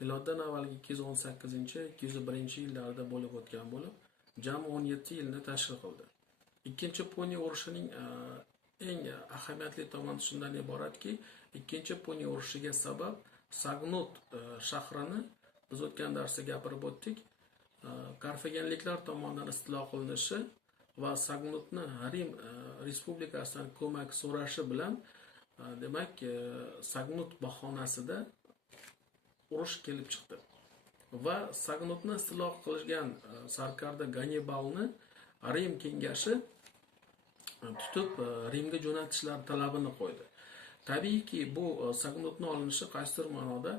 miloddan avvalgi 218-201-yillarda bo'lib o'tgan bo'lib, jami 17 yilni tashkil qildi. Ikkinchi Puniya urushining eng ahamiyatli tomoni shundan iboratki, ikkinchi Puniya urushiga sabab Sagnut shahrini biz o'tgan darsda gapirib o'tdik. Karfagenliklar tomonidan istilo qilinishi va Sagnutni Rim respublikasidan ko'mak so'rashi bilan demak Sagnut bahonasida urush kelib chiqdi. Va Sagnutni istilo qilgan sarkarda Gannibalni Rim kengashi tutib Rimga jo'natishlari talabini qo'ydi. Tabiiyki bu Sagnutni olinishi qaysidir ma'noda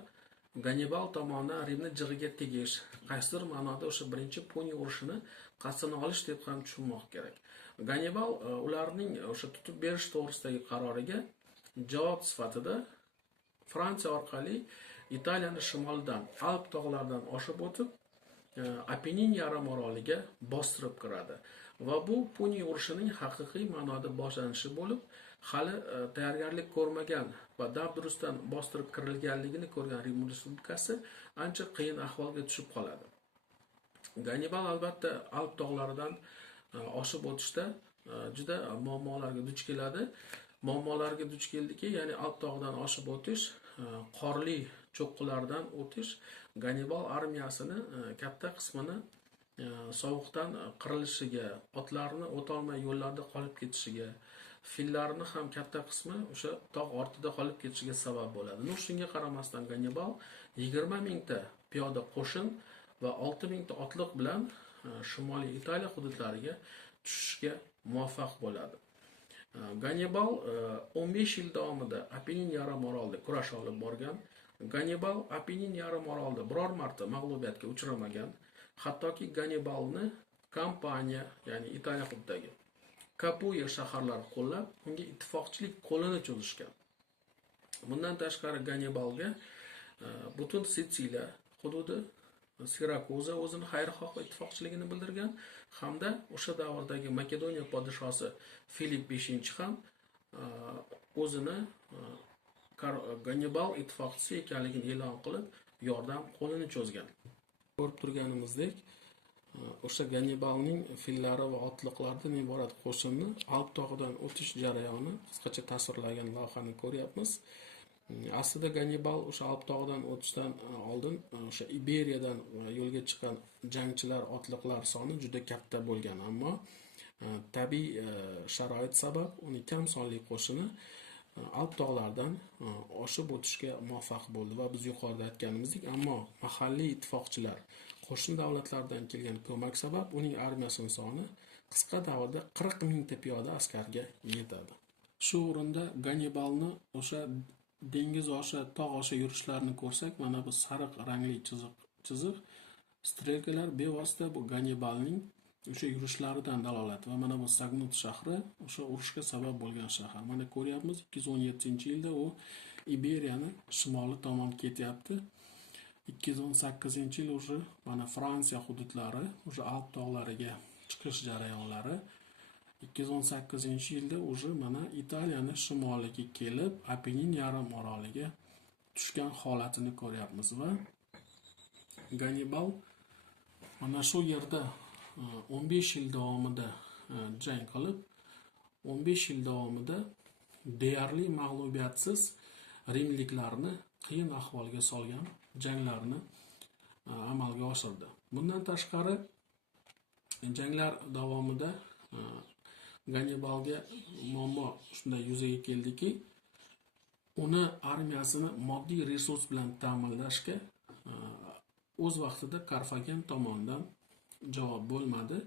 Gannibal tomonidan Rimni jig'iga tegish, qaysidir ma'noda o'sha birinchi Puniya urushini qasdini olish deb ham tushunmoq kerak. Gannibal ularning o'sha tutib berish to'g'risidagi qaroriga javob sifatida Fransiya orqali Italiyaning shimolidan, Alp tog'laridan oshib o'tib, Apennin yarim oroliga bostirib kiradi. Va bu Puniya urushining haqiqiy ma'noda boshlanishi bo'lib, hali tayyorgarlik ko'rmagan va dabdurustdan bostirib kirilganligini ko'rgan Rim respublikasi ancha qiyin ahvolga tushib qoladi. Gannibal albatta Alp tog'laridan oshib o'tishda juda muammolarga duch keladi. Muammolarga duch keldiki, ya'ni Alp tog'idan oshib o'tish, qorli cho'qqilardan o'tish Gannibal armiyasini katta qismini sovuqdan qirilishiga, otlarni o'tolmay yo'llarda qolib ketishiga, fillarni ham katta qismi o'sha tog' ortida qolib ketishiga sabab bo'ladi. Shunga qaramasdan Gannibal 20 mingta piyoda qo'shin va 6 mingta otliq bilan Shimoliy Italiya hududlariga tushishga muvaffaq bo'ladi. Gannibal 15 yil davomida Apennin yarim orolida kurash olib borgan. Gannibal Apennin yarim orolida biror marta mag'lubiyatga uchramagan. Hattoki Gannibalni Kampaniya, ya'ni Italiya hududidagi Kapuya shaharlari qo'llab, unga ittifoqchilik qo'lini cho'zishgan. Bundan tashqari Gannibalga butun Sitsiliya hududi, Sirakuza o'zini xayrixoh va ittifoqchiligini bildirgan hamda o'sha davrdagi Makedoniya podshosi Filip V ham o'zini Gannibal ittifoqchisi ekanligini e'lon qilib, yordam qo'lini cho'zgan. Ko'rib turganimizdek, o'sha Gannibalning fillari va otliqlardan iborat qo'shinni Alp tog'idan o'tish jarayoni qisqacha tasvirlagan lavhani ko'ryapmiz. Aslida Gannibal o'sha Alp tog'idan o'tishdan oldin o'sha Iberiyadan yo'lga chiqqan jangchilar, otliqlar soni juda katta bo'lgan, ammo tabiiy sharoit sabab uning kam sonli qo'shini Alp tog'laridan oshib o'tishga muvaffaq bo'ldi va biz yuqorida aytganimizdek, ammo mahalliy ittifoqchilar, qo'shni davlatlardan kelgan ko'mak sabab uning armiyasining soni qisqa davrda 40 mingta piyoda askarga yetadi. Shu o'rinda Gannibalni o'sha dengiz osha, tog' osha yurishlarini ko'rsak, mana bu sariq rangli chiziq strelkalar bevosita bu Gannibalning o'sha yurishlaridan dalolat va mana bu Sagnut shahri o'sha urushga sabab bo'lgan shahar. Mana ko'ryapmiz, 217-yilda u Iberiyani shimoli tomon ketyapti. 218-yil o'sha mana Fransiya hududlari, o'sha Alp tog'lariga chiqish jarayonlari. 218-yilda o'sha mana Italiyani shimoliga kelib, Apennin yarim oroliga tushgan holatini ko'ryapmiz va Gannibal mana shu yerda 15 yil davomida jang qilib, 15 yil davomida deyarli mag'lubiyatsiz rimliklarni qiyin ahvolga solgan janglarni amalga oshirdi. Bundan tashqari janglar davomida Gannibalga muammo shunday yuzaga keldiki, uni armiyasini moddiy resurs bilan ta'minlashga o'z vaqtida Karfagen tomonidan javob bo'lmadi.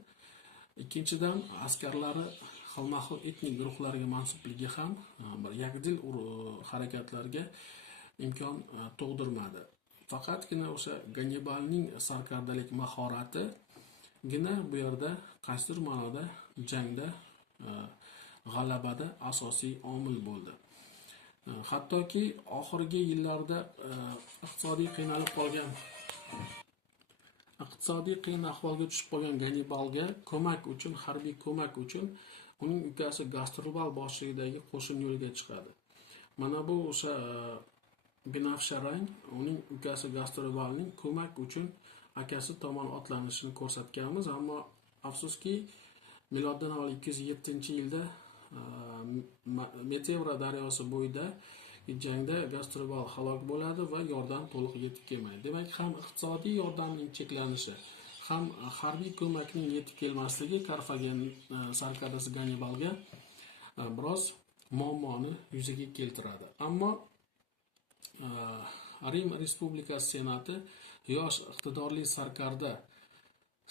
Ikkinchidan, askarlari xilma-xil etnik guruhlarga mansubligi ham bir yakdil harakatlarga imkon tug'dirmadi. Faqatgina o'sha Gannibalning sarkardalik mahorati gina bu yerda qaysidir ma'noda jangda g'alabada asosiy omil bo'ldi. Hattoki oxirgi yillarda iqtisodiy qiyin ahvolga tushib qolgan Gannibalga ko'mak uchun, harbiy ko'mak uchun uning ukasi Gastrubal boshchiligidagi qo'shin yo'lga chiqadi. Mana bu o'sha binafsha rang uning ukasi Gastrobalning ko'mak uchun akasi tomon otlanishini ko'rsatganmiz, ammo afsuski miloddan avval 207-yilda Metevra daryosi bo'yida jangda Gastrobal halok bo'ladi va yordam to'liq yetib kelmaydi. Demak, ham iqtisodiy yordamning cheklanishi, ham harbiy ko'makning yetib kelmasligi Karfagen sarkarasi Gannibalga biroz muammoni yuzaga keltiradi. Ammo Rim Respublikasi Senati yosh iqtidorli sarkarda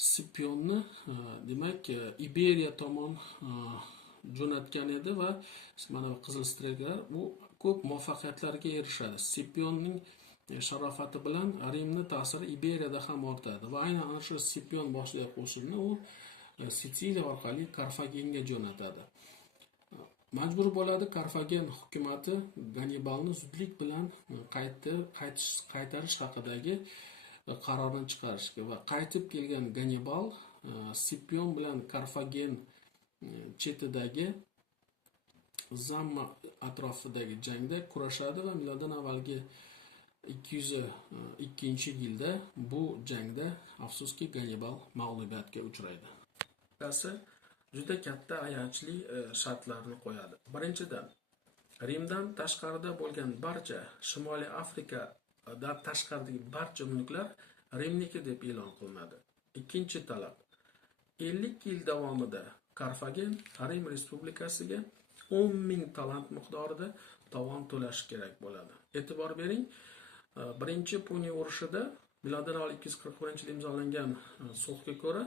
Scipionni demak Iberiya tomon jo'natgan edi va mana qizil strelkalar bu ko'p muvaffaqiyatlarga erishadi. Scipionning sharofati bilan Rimning ta'siri Iberiyada ham ortadi va aynan ana shu Scipion boshlagan qo'shinni u Sitsiliya orqali Karfagenga jo'natadi. Majbur bo'ladi Karfagen hukumati Gannibalni zudlik bilan qaytarish haqidagi qarorni chiqarishga va qaytib kelgan Gannibal Scipion bilan Karfagen chetidagi Zamma atrofidagi jangda kurashadi va miloddan avvalgi 202-yilda bu jangda afsuski Gannibal mag'lubiyatga uchraydi. Juda katta ayanchli shartlarni qo'yadi. Birinchidan, Rimdan tashqarida bo'lgan barcha Shimoliy Afrikadan tashqaridagi barcha mulklar Rimniki deb e'lon qilinadi. Ikkinchi talab, 50 yil davomida Karfagen Rim Respublikasiga 10,000 talant miqdorida tovon to'lashi kerak bo'ladi. E'tibor bering, birinchi Puniya urushida miloddan avval 241-yilda imzolangan sulhga ko'ra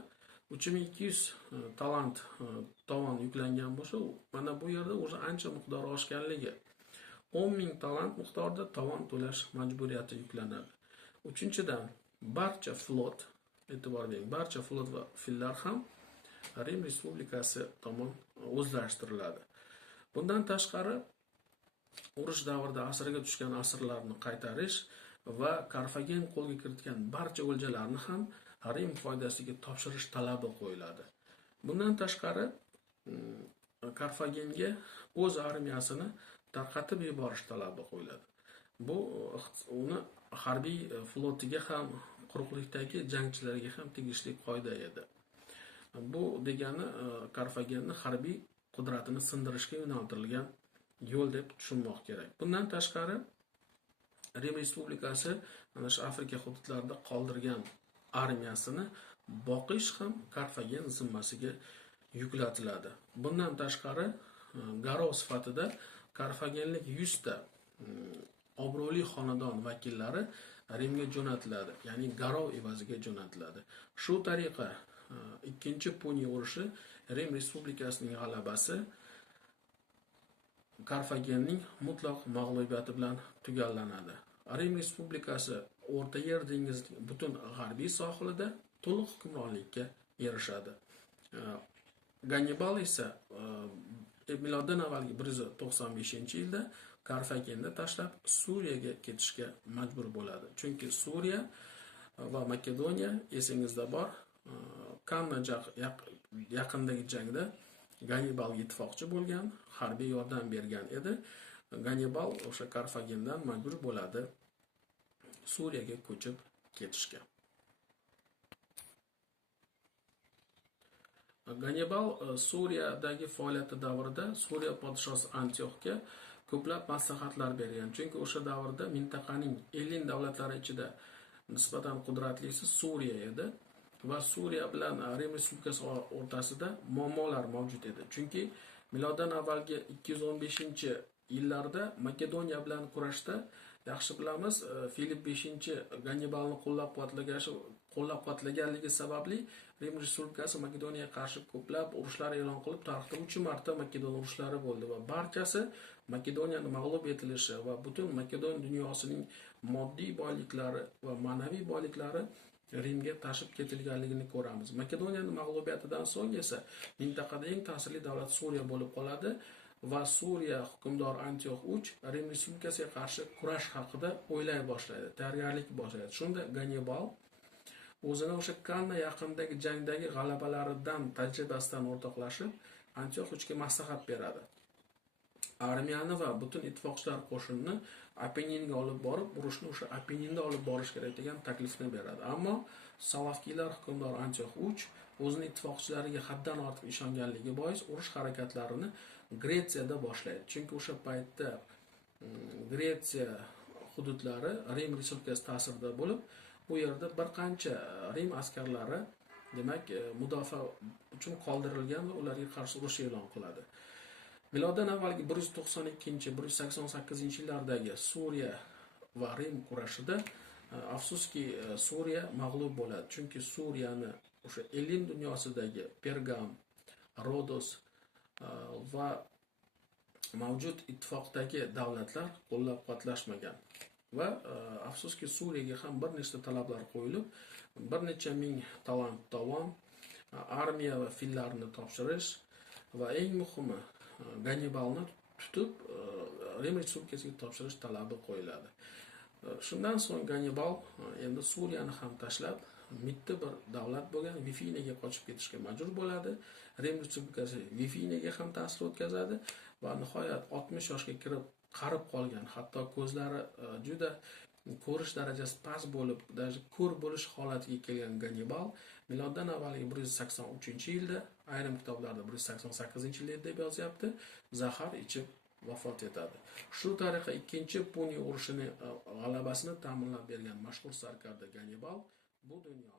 3200 talant tovon yuklangan bo'lsa, mana bu yerda o'zi ancha miqdori oshganligi 10,000 talant miqdorida tovon to'lash majburiyati yuklanadi. Uchinchidan, barcha flot, e'tibor bering, barcha flot va fillar ham Rim Respublikasi tomon o'zlashtiriladi. Bundan tashqari, urush davrida asirga tushgan asirlarni qaytarish va Karfagen qo'lga kiritgan barcha o'ljalarni ham Rim foydasiga topshirish talabi qo'yiladi. Bundan tashqari, Karfagenga o'z armiyasini tarqatib yuborish talabi qo'yiladi. Bu uni harbiy flotiga ham, quruqlikdagi jangchilarga ham tegishli qoida edi. Bu degani Karfagenni harbiy qudratini sindirishga yo'naltirilgan yo'l deb tushunmoq kerak. Bundan tashqari, Rim Respublikasi mana shu Afrika hududlarida qoldirgan armiyasini boqish ham Karfagen zimmasiga yuklatiladi. Bundan tashqari, garov sifatida Karfagenlik 100 ta obro'li xonadon vakillari Rimga jo'natiladi, ya'ni garov evaziga jo'natiladi. Shu tariqa ikkinchi Puniya urushi Rim Respublikasining g'alabasi Karfagenning mutlaq mag'lubiyati bilan tugallanadi. Rim Respublikasi O'rta Yer dengizining butun g'arbiy sohilida to'liq hukmronlikka erishadi. Gannibal esa miloddan avvalgi 195-yilda Karfagenni tashlab Suriyaga ketishga majbur bo'ladi. Chunki Suriya va Makedoniya esingizda bor, Kanna yaqindagi jangda Gannibalga ittifoqchi bo'lgan, harbiy yordam bergan edi. Gannibal o'sha Karfagendan majbur bo'ladi Suriyaga ko'chib ketishga. Gannibal Suriyadagi faoliyati davrida Suriya podshosi Antioxga ko'plab maslahatlar bergan. Chunki o'sha davrda mintaqaning 50 davlatlari ichida nisbatan qudratlisi Suriya edi va Suriya bilan Rim Respublikasi o'rtasida muammolar mavjud edi. Chunki miloddan avvalgi 215-yillarda Makedoniya bilan kurashda yaxshi bilamiz, Filip 5-Gannibalni qo'llab-quvvatlaganligi sababli Rim Respublikasi Makedoniyaga qarshi ko'plab urushlar e'lon qilib, tarixda 3 marta Makedon urushlari bo'ldi va barchasi Makedoniyani mag'lub etilishi va butun Makedon dunyosining moddiy boyliklari va ma'naviy boyliklari Rimga tashib ketilganligini ko'ramiz. Makedoniyaning mag'lubiyatidan so'ng esa mintaqada eng ta'sirli davlat Suriya bo'lib qoladi va Suriya hukmdori Antiox III Rim Respublikasiga qarshi kurash haqida o'ylay boshlaydi, tayyorgarlik boshlaydi. Shunda Gannibal o'zini o'sha Kanna yaqinidagi jangdagi g'alabalaridan tajribasidan o'rtoqlashib, Antiox IIIga maslahat beradi. armiyani va butun ittifoqchilar qo'shinini Apenninga olib borib, urushni o'sha Apenninda olib borish kerak degan taklifni beradi. Ammo Salafkiylar hukmdori Antiox III o'zining ittifoqchilariga haddan ortiq ishonganligi bois urush harakatlarini Gretsiyada boshlaydi. Chunki o'sha paytda Gretsiya hududlari Rim respublikasi ta'sirida bo'lib, bu yerda bir qancha Rim askarlari demak mudofaa uchun qoldirilgan va ularga qarshi urush e'lon qiladi. Miloddan avvalgi 192-188 yillardagi Suriya va Rim kurashida afsuski Suriya mag'lub bo'ladi. Chunki Suriyani o'sha Elin dunyosidagi Pergam, Rodos va mavjud ittifoqdagi davlatlar qo'llab-quvvatlashmagan va afsuski Suriyaga ham bir nechta talablar qo'yilib, bir necha ming talant davom, armiya va fillarni topshirish va eng muhimi Gannibalni tutib Rim respublikasiga topshirish talabi qo'yiladi. Shundan so'ng Gannibal endi Suriyani ham tashlab, mitti bir davlat bo'lgan Vifiniyaga qochib ketishga majbur bo'ladi. Rim respublikasi Vifiniyaga ham ta'sir o'tkazadi va nihoyat 60 yoshga kirib qarib qolgan, hatto ko'zlari juda ko'rish darajasi past bo'lib, даже ko'r bo'lish holatiga kelgan Gannibal miloddan avvalgi 183-yilda, ayrim kitoblarda 188-yilda deb yozyapti, zahar ichib vafot etadi. Shu tariqa ikkinchi Puniya urushini g'alabasini ta'minlab bergan mashhur sarkarda Gannibal bu dunyo